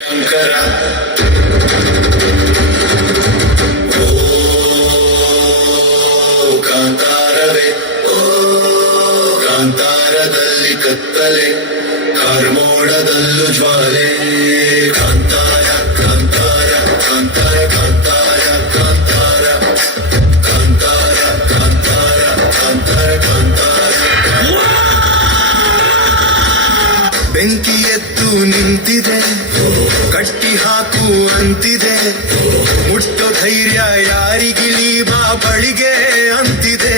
ಶಂಕರ ಕಾಂತಾರವೇ ಓ ಕಾಂತಾರದಲ್ಲಿ ಕತ್ತಲೆ ಕಾರ್ಮೋಡದಲ್ಲೂ ಜ್ವಾಲೆ ಕಾಂತಾರ ಕಾಂತಾರ ಕಾಂತಾರ ಕಾಂತಾರ ಕಾಂತಾರ ಕಾಂತಾರ ಕಾಂತಾರ ಕಾಂತಾರ ಕಾಂತಾರ ಬೆಂಕಿ ಎದ್ದು ನಿಂತಿದೆ ಕಟ್ಟಿ ಹಾಕು ಅಂತಿದೆ ಮುಟ್ಟೋ ಧೈರ್ಯ ಯಾರಿಗಿಳಿ ಬಾ ಬಳಿಗೆ ಅಂತಿದೆ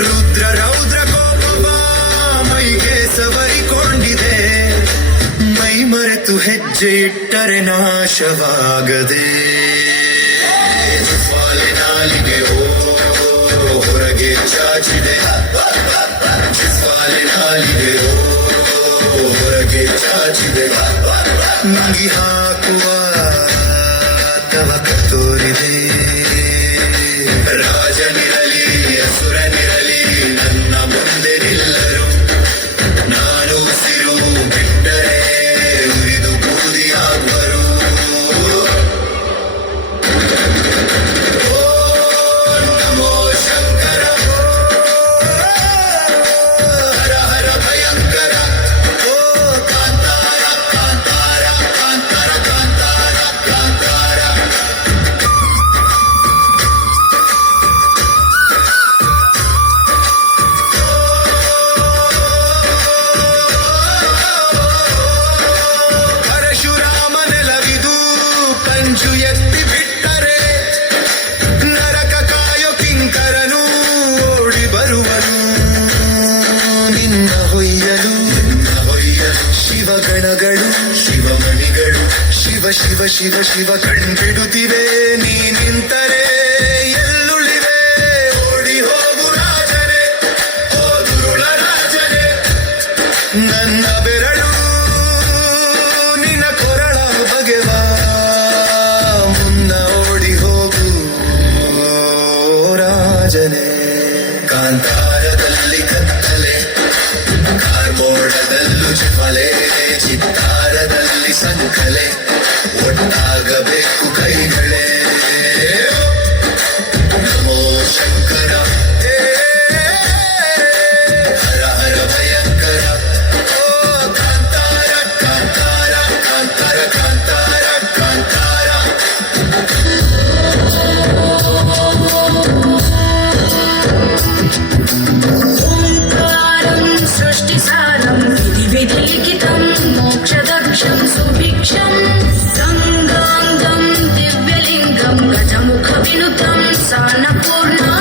ರುದ್ರ ರೌದ್ರ ಕೋಪವ ಮೈಗೆ ಸವರಿಕೊಂಡಿದೆ ಮೈ ಮರೆತು ಹೆಜ್ಜೆ ಇಟ್ಟರೆ ನಾಶವಾಗದೆ ನಾಲಿಗೆ ಹೊರಗೆ ಚಾಚಿದೆ ನಾಲಿಗೆ ಹೊರಗೆ ಚಾಚಿದೆ ನುಂಗಿ ಹಾಕುವ ತವಕ ತೋರಿದೆ ರಾಜನಿರಲಿ ಅಸುರನಿರಲಿ ನನ್ನ ಮುಂದೆ ನಿಲ್ಲರು ನಾನು ಉಸಿರು ಬಿಟ್ಟರೆ ಉರಿದು ಬೂದಿಯಾಗುವರು ನಮೋ ಶಂಕರ ಹರ ಹರ ಭಯಂಕರ ಕಾಂತಾರ ಕಾಂತಾರ ಕಾಂತಾರ ಕಾಂತಾರ ಕಾಂತಾರ ಪರಶುರಾಮ ನೆಲವಿದು ಪಂಚು ಎತ್ತಿ ಬಿಟ್ಟರೆ ನರಕ ಕಾಯೋ ಕಿಂಕರನು ಓಡಿ ಬರುವನು ನಿನ್ನ ಹೊಯ್ಯಲು ಶಿವಗಣಗಳು ಶಿವಮಣಿಗಳು ಶಿವ ಶಿವ ಶಿವ ಶಿವ ಕಣ್ಬಿಡುತ್ತಿವೆ ನೀ ನಿಂತರೆ ಎಲ್ಲುಳಿವೆ ಓಡಿ ಹೋಗು ರಾಜನೇ ಹೋದುರುಳ ರಾಜನೇ ನನ್ನ ಬೆರಳು ನಿನ್ನ ಕೊರಳ ಬಗೆವ ಮುನ್ನ ಓಡಿ ಹೋಗು ರಾಜನೇ ಕಾಂತಾರದಲ್ಲಿ ಕತ್ತಲೆ ಕಾರ್ಮೋಡದಲ್ಲೂ ಜ್ವಾಲೆ ಚಿತ್ತಾರದಲ್ಲಿ ಸಂಕಲೆ ಒಟ್ಟಾಗಬೇಕು ಕೈಗಳೇ ನಮೋ ಶಂಕರ ಹರ ಹರ ಭಯಂಕರ ಓ ಕಾಂತಾರ ಕಾಂತಾರ ಕಾಂತಾರ ಕಾಂತಾರ ಕಾಂತಾರ ओङ्कारं सृष्टिसारं विधिलिखितं मोक्षदक्षं सुभिक्षं गङ्गाङ्गं दिव्यलिङ्गं गजमुखविनुतं सान्नपूर्णं